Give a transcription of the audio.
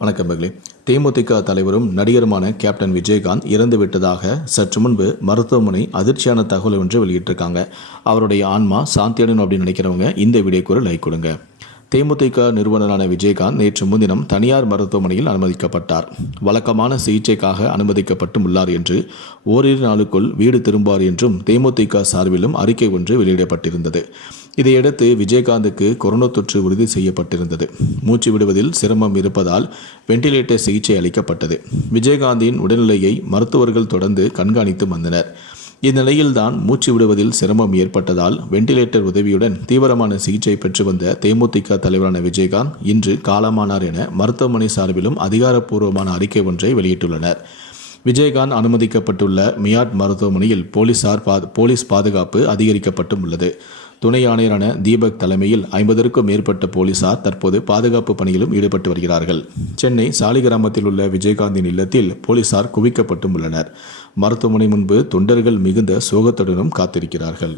வணக்கம் பகலே. தேமுதிக தலைவரும் நடிகருமான கேப்டன் விஜயகாந்த் இறந்து விட்டதாக சற்று முன்பு மருத்துவமனை அதிர்ச்சியான தகவல் ஒன்று வெளியிட்டிருக்காங்க. அவருடைய ஆன்மா சாந்தியடையணும் அப்படின்னு நினைக்கிறவங்க இந்த வீடியோக்கு ஒரு லைக் கொடுங்க. தேமுதிக நிறுவனரான விஜயகாந்த் நேற்று முன்தினம் தனியார் மருத்துவமனையில் அனுமதிக்கப்பட்டார். வழக்கமான சிகிச்சைக்காக அனுமதிக்கப்பட்டும் உள்ளார் என்று ஓரிரு நாளுக்குள் வீடு திரும்புவார் என்றும் தேமுதிக சார்பிலும் அறிக்கை ஒன்று வெளியிடப்பட்டிருந்தது. இதையடுத்து விஜயகாந்துக்கு கொரோனா தொற்று உறுதி செய்யப்பட்டிருந்தது. மூச்சு விடுவதில் சிரமம் இருப்பதால் வெண்டிலேட்டர் சிகிச்சை அளிக்கப்பட்டது. விஜயகாந்தின் உடல்நிலையை மருத்துவர்கள் தொடர்ந்து கண்காணித்து வந்தனர். இந்நிலையில்தான் மூச்சு விடுவதில் சிரமம் ஏற்பட்டதால் வெண்டிலேட்டர் உதவியுடன் தீவிரமான சிகிச்சை பெற்று வந்த தேமுதிக தலைவரான விஜயகாந்த் இன்று காலமானார் என மருத்துவமனை சார்பிலும் அதிகாரப்பூர்வமான அறிக்கை ஒன்றை வெளியிட்டுள்ளனர். விஜயகாந்த் அனுமதிக்கப்பட்டுள்ள மியாட் மருத்துவமனையில் போலீஸ் பாதுகாப்பு அதிகரிக்கப்பட்டும் உள்ளது. துணை ஆணையரான தீபக் தலைமையில் 50க்கும் மேற்பட்ட போலீசார் தற்போது பாதுகாப்பு பணியிலும் ஈடுபட்டு வருகிறார்கள். சென்னை சாலிகிராமத்தில் உள்ள விஜயகாந்தின் இல்லத்தில் போலீசார் குவிக்கப்பட்டும் உள்ளனர். மருத்துவமனை முன்பு தொண்டர்கள் மிகுந்த சோகத்துடனும் காத்திருக்கிறார்கள்.